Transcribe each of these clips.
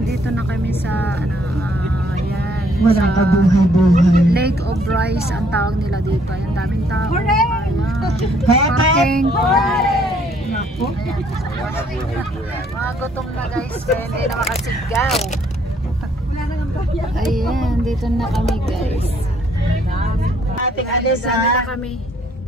andito na kami sa ayan, Walang kabuhay-buhay. Lake of Rice ang tawag nila dito. Ayan, daming tao. Ayan. Parking. Naku. Mga gutom na guys, kaya hindi na makasigaw. Ayan, dito na kami guys. Ating alis Dami na kami.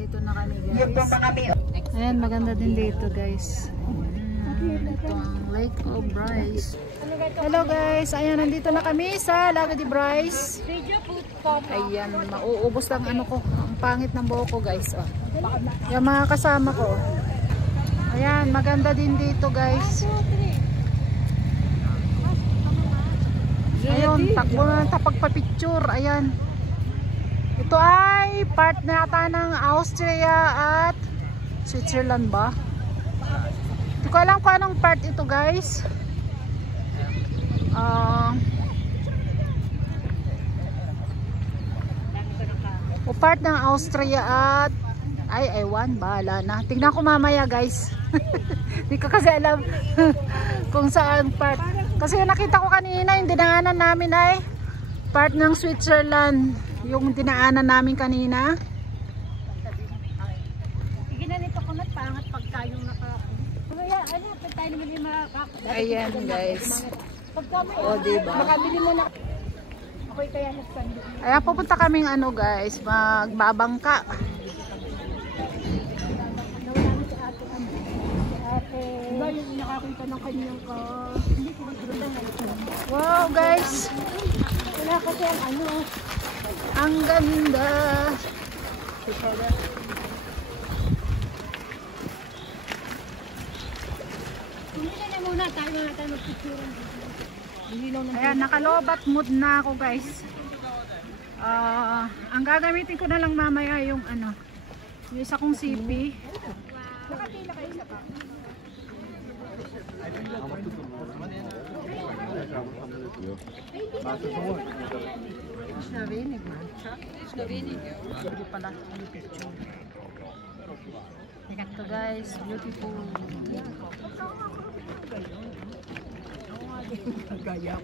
Dito na kami guys. Ayan, maganda din dito guys. Ito ang Lake of Rice. Hello guys, ayan, nandito na kami sa Lago de Bryce. Ayan, mauubos lang ano ko, ang pangit ng buhok ko guys. Oh. Yung mga kasama ko. Ayan, maganda din dito guys. Ayun, takbo na ng tapagpa-picture. Ayan. Ito ay part na yata ng Austria at Switzerland ba? Hindi ko alam kung anong part ito guys. O part ng Austria at ay ewan, bahala na. Tingnan ko mamaya guys. Hindi ko kasi alam kung saan part. Kasi yung nakita ko kanina, yung dinaanan namin ay part ng Switzerland. Yung dinaanan namin kanina. Ginanito ko na pangat pagka yung Ayan guys. O diba? makabili mo na. Okay, kaya nagsando. Ayan, pupunta kaming ano guys, magbabangka. Diba yung nakakita ng kanyang ka? Hindi ko Wow guys, wala kasi ang ano. ang ganda. Kumila na muna tayo magpicturean. Ayan, nakalobat mood na ako guys. Ang gagamitin ko na lang mamaya yung ano, yung isa kong CP. Nakapila kayo sa pa. Narinig man. Narinig. Hindi pala yung picture. Tingnan to guys, beautiful. Gaya.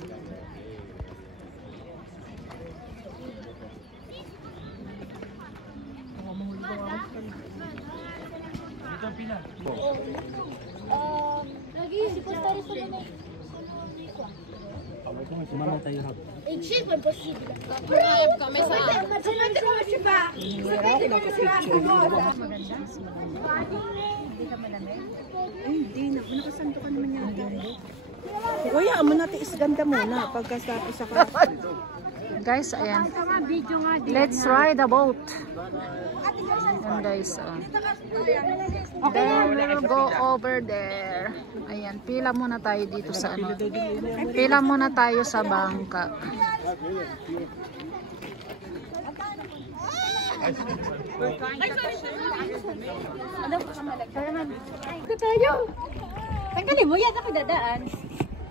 Lagi si Costa Rica na Sumama tayo hap. Existe é possível. Ayab kami sa Hindi na. Nakasanto ka naman yan. Kuya, amo natin isganda muna. Pagkasapos sa ka. guys, ayan. Let's ride a boat. Ayan guys. Then we'll go over there. Ayan, pila muna tayo dito sa ano. Pila muna tayo sa bangka. Tayo. Tanggalin mo yan ako dadaan.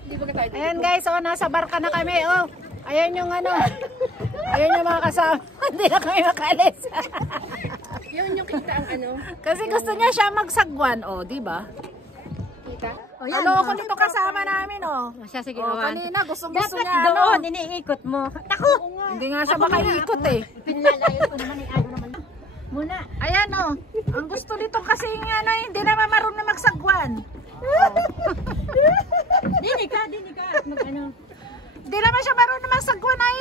Hindi ba tayo? Ayan guys, oh, nasa barka na kami. Oh, ayan yung ano. Ayan yung mga kasama. Hindi na kami makalis. Yun yung kita ang ano. Kasi gusto niya siya magsagwan, oh, di ba? Kita? Oh, yan, ano ko nito kasama namin, oh. Siya sige Oh, naman. kanina gusto niya Dapat doon, ano. iniikot mo. Tako! Hindi nga siya makaikot eh. Pinlalayo ko naman eh. Ano naman. Muna. Ayan, oh. Ang gusto nito kasi nga na hindi naman marunong na magsagwan. Dini ka. Mag ano. Hindi naman siya marunong magsagwan ay.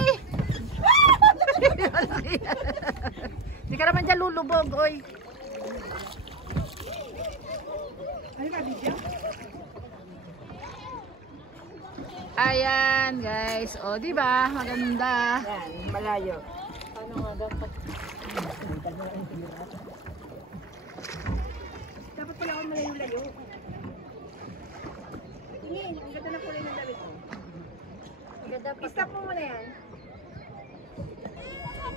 Hindi ka naman dyan lulubog, oy. Ano ka, video? Ayan, guys. O, di ba? Maganda. Yan, malayo. Paano nga dapat? Dapat pala ako malayo-layo. Tingin, ang ganda na kulay ng damit mo. Stop mo muna yan.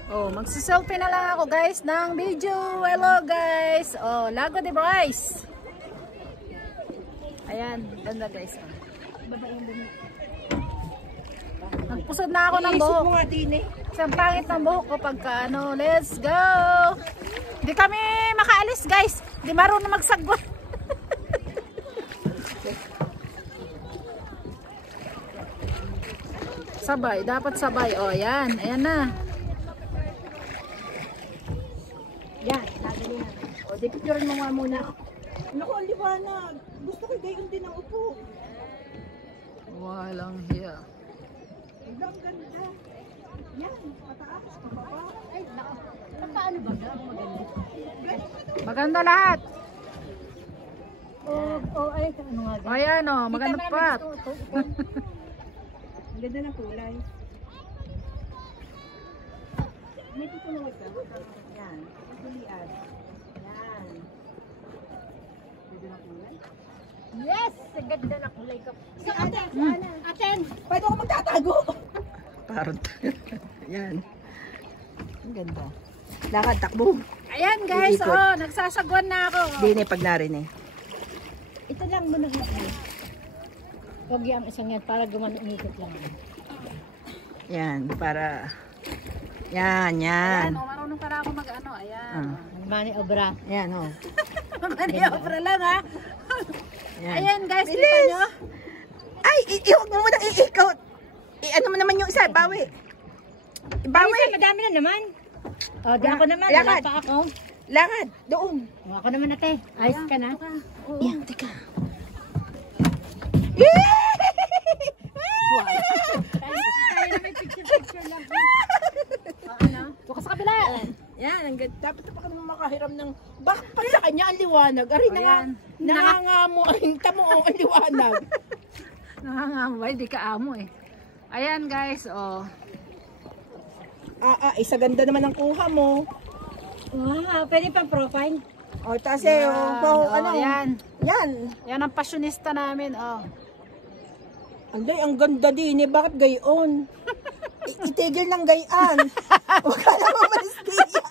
Oh, magsiselfie na lang ako, guys, ng video. Hello, guys. Oh, Lago de Bryce. Ayan, ganda, guys. Nagpusod na ako ng buhok. Mo nga din eh. Isang pangit ng buhok ko pagka ano. Let's go! Hindi kami makaalis, guys. Hindi marunong magsagwan. Sabay, dapat sabay. O, yan. Ayan na. Yan, nagani na. O, di picture mo nga muna. Naku, ang liwanag. Gusto ko gayon din ang upo. Walang hiya. Ang ganda. Yan, pataas, pababa. Ay, nako. Paano ba? Maganda. Maganda lahat. Ay, ano nga. O, ayan o. Maganda pa. Ang ganda ng kulay. May tutulungan ka. Yan. Tulian. Yan. Ganda ng kulay. Yes! Ang ganda na kulay ko. Si Ate, Aten! Pwede ako magtatago. Parot. Yan. Ang ganda. Lakad, takbo. Ayan guys, Iikot. oh, nagsasagwan na ako. Hindi na pag narin eh. Ito lang muna nga. Huwag yung isang yan para gumano-umikot lang. Yan, para... Yan, yan. Ayan, oh, marunong para ako mag-ano, ayan. Mani obra. Yan, oh. Maniobra lang ha. Yan. Ayan guys, Bilis! kita nyo. Ay, huwag mo muna iikot. Ano mo naman yung isa, bawi. Bawi. Ay, madami na naman. O, di ako naman. Lakad. Wala pa ako. Lakad, doon. O, ako naman ate. Ayos ka na. Yan, teka. Tayo na may picture lang. Ano? Bukas sa kabila. Yan, ang ganda. Dapat pa ka naman makahiram ng... Bakit pa sa kanya ang liwanag? Ari na nga. Nangangamo. Tamo ang liwanag. Nangangamay, di ka amo eh. Ayan guys, oh. Isa ganda naman ang kuha mo. Wow, pwede pang profile. O, tase, ano? Ayan. Yan. Yan ang pasyonista namin, oh. Anday, ang ganda din eh. Bakit gayon? Itigil ng gayan. Huwag ka naman malistiya.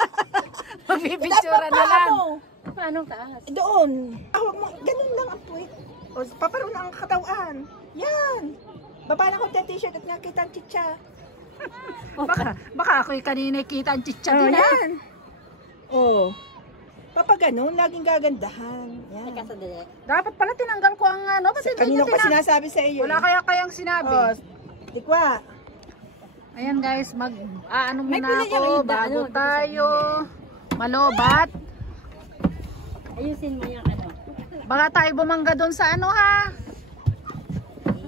Mabibitsura na lang. Paano taas? Doon. Huwag mo. Ganun lang ang tweet. O, paparoon ang katawan. Yan. Baba na ko t-shirt at nakita ang chicha. Baka ako'y kanina kita ang chicha din ha. Yan. Oh. Papa ganun, laging gagandahan. Yan. Teka sa dali. Dapat pala tinanggal ko ang ano. Kasi Kanina pa sinasabi sa iyo. Wala kayang sinabi. Oh, dikwa. Ayan guys, ano May muna pila ako yung bago ano, tayo malobat. Ayusin mo yung ano. Baka tayo bumangga doon sa ano ha.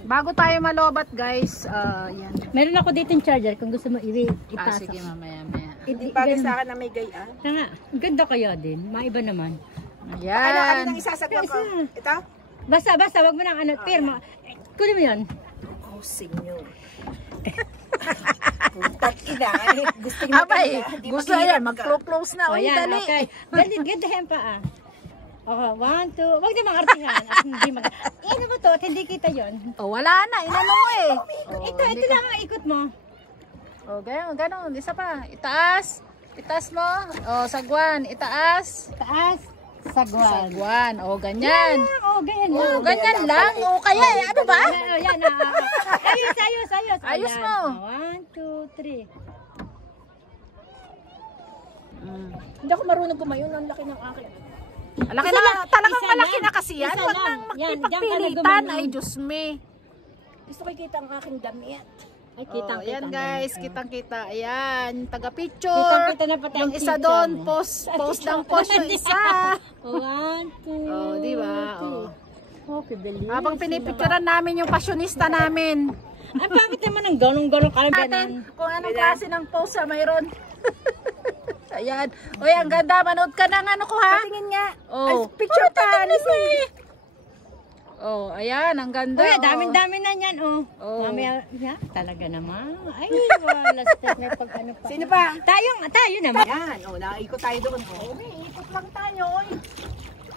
Bago tayo malobat guys, yan. Meron ako dito yung charger kung gusto mo ipasa. Sige mamaya. Hindi bagay sa akin na may gayan. Nga, ganda kaya din. Maiba naman. Ano Ayan. nang isasagwa ko? Ito? Basta, wag mo nang ano, pirma. Kunin mo yun. Oh, senyor. Putak ina. Gusto niya Abay, gusto yan. Mag-close na. O Uy, yan, dali. okay. Ganda yan pa ah. Okay, 1, 2. Wag din artihan at hindi ano ba to? At hindi kita yon. Oh, wala na. Inano mo eh. Ito lang ang ikot mo. Oh, ganun. Isa pa. Itaas mo. Oh, sagwan. Itaas. Taas. Sagwan. Sagwan. Oh, ganyan. Oh, ganyan Oh, lang. ganyan lang. Oh, kaya eh. Ano ba? Oh, yan. Ayos. Ayos mo. 1, 2, 3. Hindi ako marunong gumayon. Ang laki ng akin. Malaki na. Talagang Isa malaki lang. na kasi yan. Isa Huwag lang. nang Yan, magpipilitan. diyan ka na Ay, Diyos me. Gusto ko kita ang aking damit. Ay, Oh, kitang-kita. ayan guys. Kitang-kita. Ayan. Taga-picture. Kitang-kita na pati Yung ang isa chicha doon. mo. Post ng post yung isa. 1, 2, Oh, di ba? Oh. Okay, bilis. Habang pinipicturean namin yung pasyonista namin. Ang pangit naman ng ganong-ganong Natin kalaganan. kung anong klase ng post sa mayroon. Ayan. Uy, ang ganda. Manood ka ng ano ko ha. Tingin nga. Oh. Picture pa. Oh, ayan. Ang ganda. Uy, oh. dami-dami na yan, oh. Oh. Mamaya, ya, talaga naman. Ay, wala step may pag ano pa. Sino pa? Tayo naman. Yan. Oh, naikot tayo doon. Oh, may ikot lang tayo.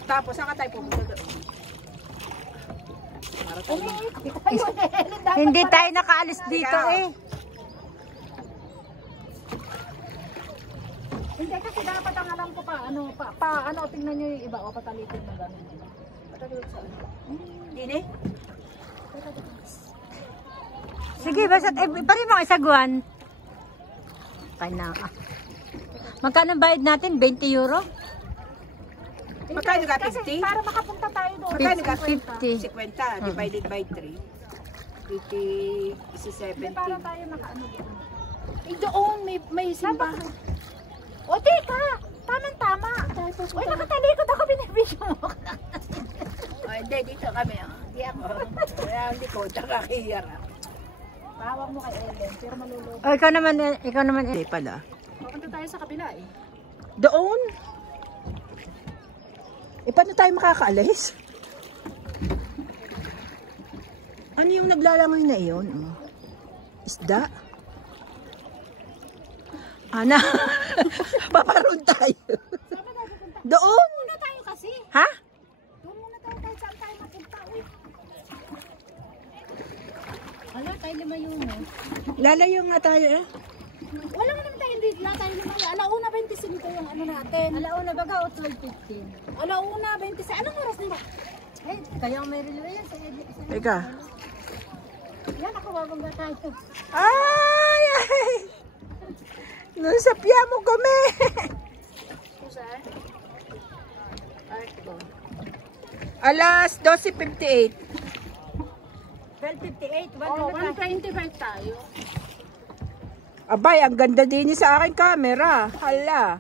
Tapos, saan ka tayo pumunta doon? Hindi tayo nakaalis dito, eh. Hindi kasi dapat ang alam ko pa ano tingnan niyo yung iba o patalitin na ganun. Patalitin sa ano. Dini? Sige, basta, iparin mo kay Sagwan. Kaya magkano bayad natin? 20 euro? Magkano ka? Kasi 50? para makapunta tayo doon. Magkano ka? 50. 50 divided by 3. 70. Para tayo makaano dito. Doon, may simbahan. O, teka! Tamang-tama. Uy, nakatalikod ako, binibigyan mo. Hindi, dito kami. Hindi ako. Kaya hindi ko, tsaka kiyar. Tawag mo kay Ellen, pero malulog. O, ikaw naman. Hindi pala. Pupunta tayo sa kabila eh. Doon? Paano tayo makakaalis? Ano yung naglalangoy na iyon? Oh. Isda? Ana, paparoon tayo. Doon? Muna tayo kasi. Ha? Doon muna tayo kahit saan tayo mapunta. Uy. Ala, tayo lumayo mo. Lalayo nga tayo eh. Wala nga naman tayo dito. Tayo naman. Alauna 25 yung ano natin. Alauna baga o 12:15? Alauna 26. Anong oras nila? Eh, kaya may relay yan sa edit. Teka. Yan, nakawabang tayo. Ay! Ay! Nung sa piya mo kami. Alas 12:58. 12:58. Oh, 125 tayo. Abay, ang ganda din sa aking camera. Hala.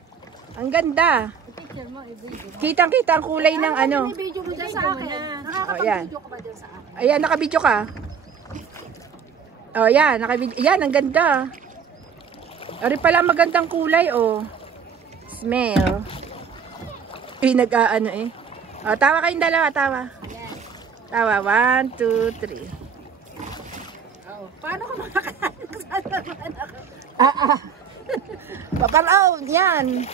Ang ganda. Picture mo, i-video. Kitang-kita ang kulay ng ano. Video mo dyan sa akin. Ayan. Nakakapag-video ka ba dyan sa akin? Ayan, nakabidyo ka. Oh, yan, nakabidyo. Yan, ang ganda. Ari pala magandang kulay, oh. Smell. Nag-aano eh. Oh, tawa kayong dalawa, tawa. Tawa, 1, 2, 3. Oh, paano ka makakain? Paparaw, yan.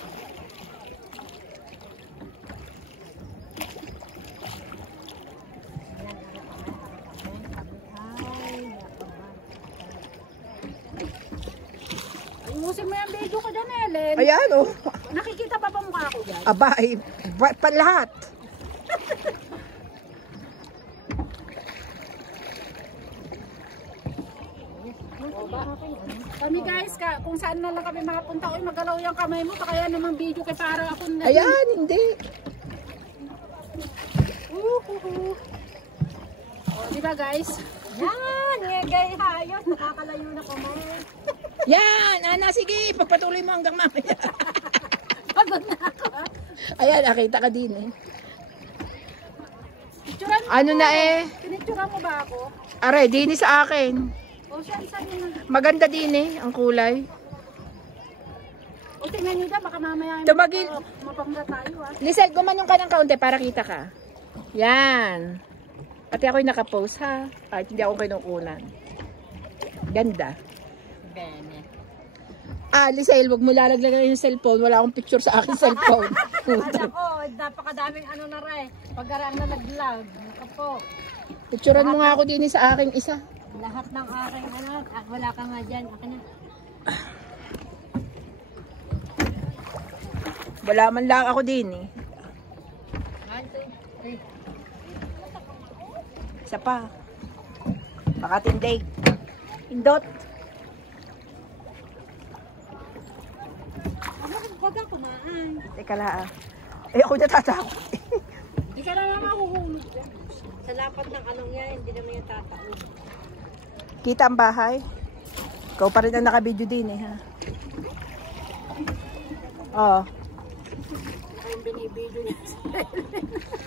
Ayusin mo yung video ko dyan, Ellen. Ayan, oh. Nakikita pa ba mukha ko dyan? Abay, pa lahat. Kami guys, kung saan na lang kami makapunta, oy magalaw yung kamay mo, kaya naman video kay para ako na. Ayan, hindi. Oh, di ba guys? Yan, ngegay hayos. Nakakalayo na kamay. Yan, Ana, sige, pagpatuloy mo hanggang mamaya. Pagod na ako. Ayan, nakita ka din eh. Picturean mo Ano ba na ako? eh? Pinicturean mo ba ako? Are, dini sa akin. O saan yun? Maganda din eh, ang kulay. O tingnan nyo dyan, baka mamaya Tumagil. mapangga tayo ah. Lisel, gumanong ka ng kaunti para kita ka. Yan. Pati ako'y nakapost ha. Kahit hindi ako kinukunan. Ganda. Bene. Lisel, wag mo lalaglagan yung cellphone. Wala akong picture sa aking cellphone. Ano ko, napakadaming ano na rin. Pag-arang na nag-vlog. Nakapo. Picturean mo nga ako din sa aking isa. Lahat ng aking ano, wala ka nga dyan. Akin na. Wala man lang ako din eh. 1, 2, 3. Isa pa. Baka tindig. Indot. Huwag kang kumaan. Teka lang. Ako natatakot. Hindi ka na naman mahuhulog dyan. Sa lapat ng anong yan, hindi naman yung tataon. Kita ang bahay. Ikaw pa rin ang nakabidyo din eh ha. Oo. Yung binibidyo niya.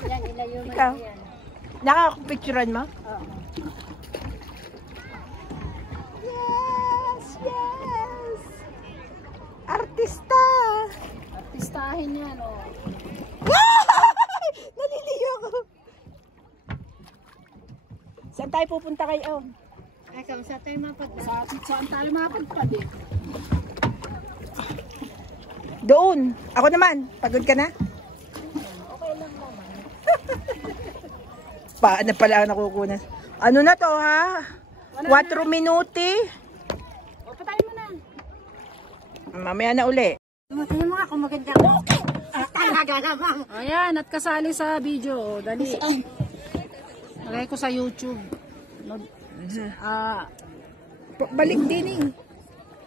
Yan, ilayo mo Ikaw? yan. Nakakapicturean mo? Oo. Yes! Yes! Artista! Artistahin yan o. Naliliyo ako. Saan tayo pupunta kayo? Ay, sa tayo mapadla. Saan tayo makapunta din? Doon. Ako naman. Pagod ka na? Okay lang naman. Paano pala ako nakukunan? Ano na to ha? 4 minuti. O, patayin mo na. Mamaya na uli. Tingnan mo nga kung maganda ko. Talaga naman. Ayan, at kasali sa video. Dali. Lagay ko sa YouTube. Balik din eh.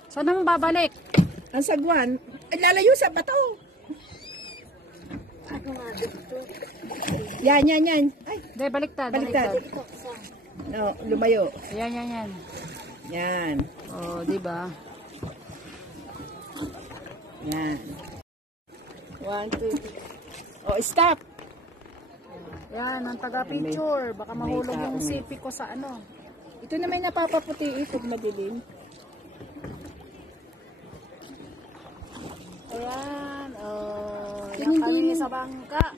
Saan naman babalik? Ang sagwan. Ay, lalayo sa bato. Ano nga dito? Yan. Ay, Hindi, baliktad. baliktad. Oh, lumayo. Yan. Yan. Oh, di ba? Yan. 1, 2. Oh, stop. Yan, ang taga-picture. Baka mahulog yung sipi ko sa ano. Ito na may napapaputi pag madilim. Ayan. Oh, yan kami sa bangka.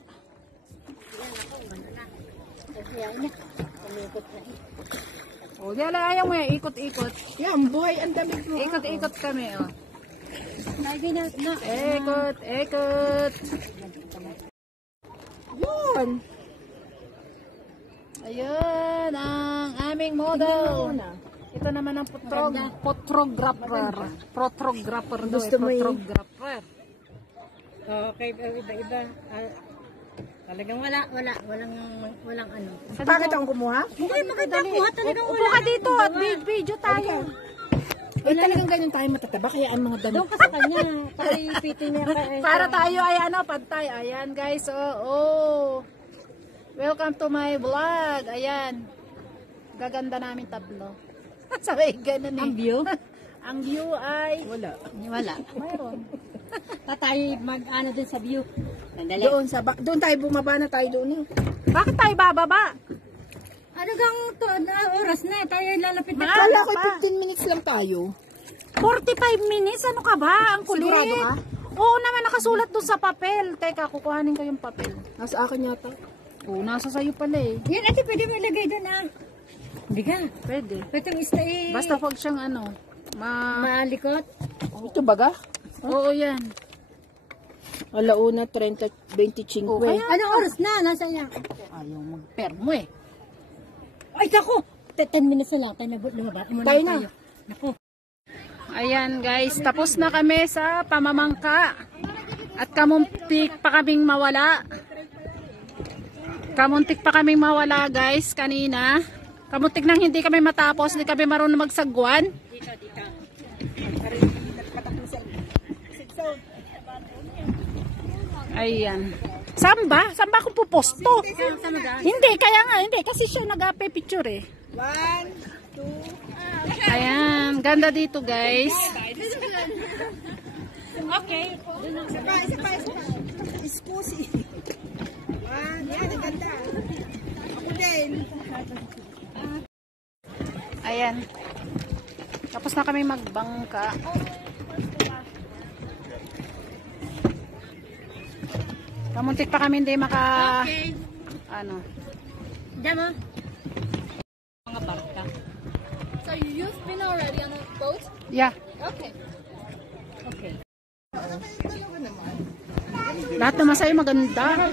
Oh, yan lang ayaw mo yan. Ikot-ikot. Yan, boy, ang damit mo. Ikot-ikot kami, oh. Lagi na. Ikot. Yun. Ayun, ang aming model. Ito naman ang photographer daw. Gusto mo yun? Photographer. Okay, iba-iba. Talagang walang ano. Bakit ang kumuha? Hindi, makatakuha talagang Upo ka dito at video tayo. Eh, talagang ganyan tayo matataba, kaya ang mga damit. Doon ka sa kanya. Para ipitin niya ka. Para tayo ay ano, pantay. Ayan guys, oh. Welcome to my vlog. Ayan. Gaganda namin tatlo. Sabay ganun eh. Ang view? Ang view ay Wala. Wala. mayroon. Tayo mag-ano din sa view. Sandali. Doon tayo bumaba na tayo doon. Bakit tayo bababa? Ano gang oras na? Tayo lalapit na. Kala ko 15 minutes lang tayo. 45 minutes? Ano ka ba? Ang kulit. Sigurado ka? Oo naman, nakasulat doon sa papel. Teka, kukuhanin ko yung papel. Nasa akin yata. Oo, nasa sayo pala eh. Yan, ate, pwede mo ilagay doon ah. Hindi ka. Pwede. Pwede yung stay. Basta huwag siyang ano, Malikot. Ito baga? Oo, yan. Alauna 30:25. Oh, kaya- Anong oras na? Nasa yan? Ayaw magpermo eh. Ay, naku! 10 minutes na lang. Tayo lumaba. Tayo na. Naku. Ayan guys, tapos na kami sa pamamangka. At kamuntik pa kaming mawala. Kamuntik pa kaming mawala guys kanina. Kamuntik nang hindi kami matapos, hindi kami marunong magsagwan. Ayan. Samba? Samba ko puposto? Hindi, kaya nga, hindi. Kasi siya nag-picture eh. 1, 2. Ayan, ganda dito guys. Okay. Isa pa. Iskusi. Yan, ang ganda. Ako din. Ayan. Tapos na kami magbangka. Kamuntik pa kami hindi Okay. ano. Diyan mo. Mga barka. So you've been already on a boat? Yeah. Okay. Okay. Lahat naman sa'yo maganda.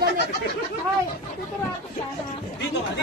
Dito ka.